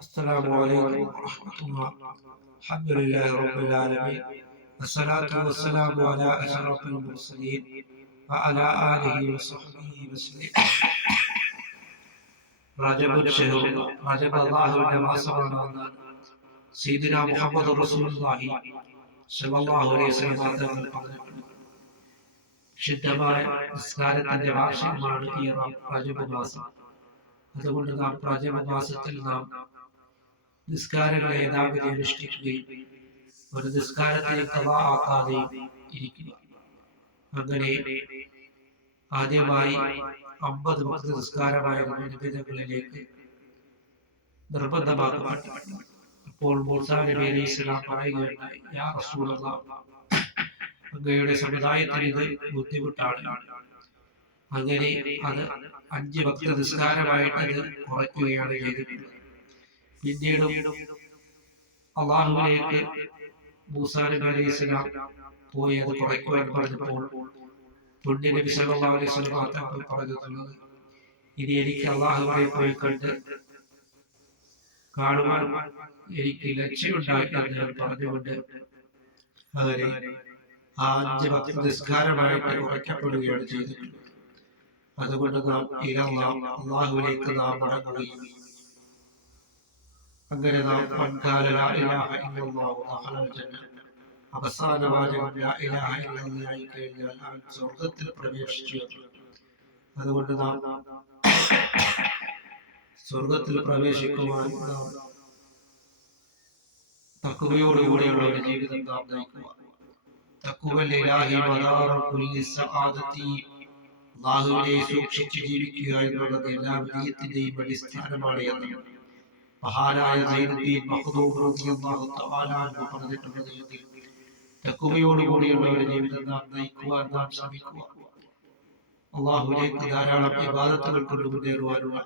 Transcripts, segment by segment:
السلام عليكم ورحمة الله. الحمد لله رب العالمين، والصلاة والسلام على أشرف المرسلين وعلى آله وصحبه وسلم. رجب الله മാസമാണ് സയ്യിദുന മുഹമ്മദ് റസൂലുള്ളാഹി സ്വല്ലല്ലാഹു അലൈഹി വസല്ലം തങ്ങൾ പറഞ്ഞിട്ടുണ്ട്. ശുദ്ധമായ നിസ്കാരത്തിന്റെ വാർഷികമാണ് ഈ റജബ് മാസം. അതുകൊണ്ട് നാം റജബ് മാസത്തിൽ നാം നിസ്കാരങ്ങളെ യഥാവിധി അനുഷ്ഠിക്കുകയും ഒരു നിസ്കാരത്തെ ഖളാ ആക്കാതെയും ഇരിക്കുക. അങ്ങനെ ആദ്യമായി 50 വഖ്ത് നിസ്കാരമായിരുന്നു നിബിധകളിലേക്ക് നിർബന്ധമാക്കപ്പെട്ടു. അപ്പോൾ മൂസാ നബി അലൈഹിസ്സലാം പറയുകയുണ്ടായി, യാ റസൂലല്ലാഹ്, അങ്ങയുടെ സമുദായത്തിന് ഇത് ബുദ്ധിമുട്ടാണ്. അങ്ങനെ അത് 5 വഖ്ത് നിസ്കാരമായിട്ട് അത് കുറയ്ക്കുകയാണ് ചെയ്തിട്ടുള്ളത്. പിന്നീട് അള്ളാഹുവിലേക്ക് മൂസാ നബി അലൈഹിസ്സലാം പോയി അത് കുറയ്ക്കുവാൻ പറഞ്ഞപ്പോൾ പുണ്യ നബി സല്ലല്ലാഹു അലൈഹി വസല്ലം തങ്ങൾ പറഞ്ഞിട്ടുള്ളത്, ഇനി എനിക്ക് അള്ളാഹുവിനെ പോയി കണ്ട് കാണുവാൻ എനിക്ക് ലക്ഷ്യമുണ്ടായി എന്ന് പറഞ്ഞുകൊണ്ട് അവരെ 5 വഖ്ത് നിസ്കാരമായിട്ട് കുറയ്ക്കപ്പെടുകയാണ് ചെയ്തിട്ടുള്ളത്. അതുകൊണ്ട് നാം അള്ളാഹുവിലേക്ക് നാം മടങ്ങുകയും അങ്ങനെ നാം അവസാന വാചകം ലാ ഇലാഹ ഇല്ലല്ലാഹ് ആയി കഴിഞ്ഞാൽ അവൻ സ്വർഗത്തിൽ പ്രവേശിച്ചു. അതുകൊണ്ട് നാം സ്വർഗത്തിൽ പ്രവേശിക്കുവാൻ നാം തഖ്വയോടുകൂടിയുള്ള ഒരു ജീവിതം നാം നയിക്കുക. തഖ്വൽ ഇലാഹി മദാറു കുല്ലി സആദതി, അല്ലാഹുവിനെ സൂക്ഷിച്ച് ജീവിക്കുക എന്നുള്ളത് എല്ലാ വിജയത്തിന്റെയും അടിസ്ഥാനമാണ് എന്ന് മഹാനായ സയ്യിദുദ്ദീൻ മഖ്ദൂം റളിയല്ലാഹു തആല അൻഹു പറഞ്ഞിട്ടുള്ളത്. തഖ്വയോടുകൂടിയുള്ള ഒരു ജീവിതം നാം നയിക്കുവാൻ നാം ശ്രമിക്കുക. അല്ലാഹുവിലേക്ക് ധാരാളം ഇബാദത്തുകൾ കൊണ്ട് മുന്നേറുവാനുള്ള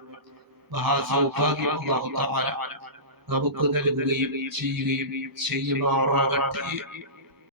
മഹാസൗഭാഗ്യം അല്ലാഹു തആല നമുക്ക് നൽകുകയും ചെയ്യുമാറാകട്ടെ.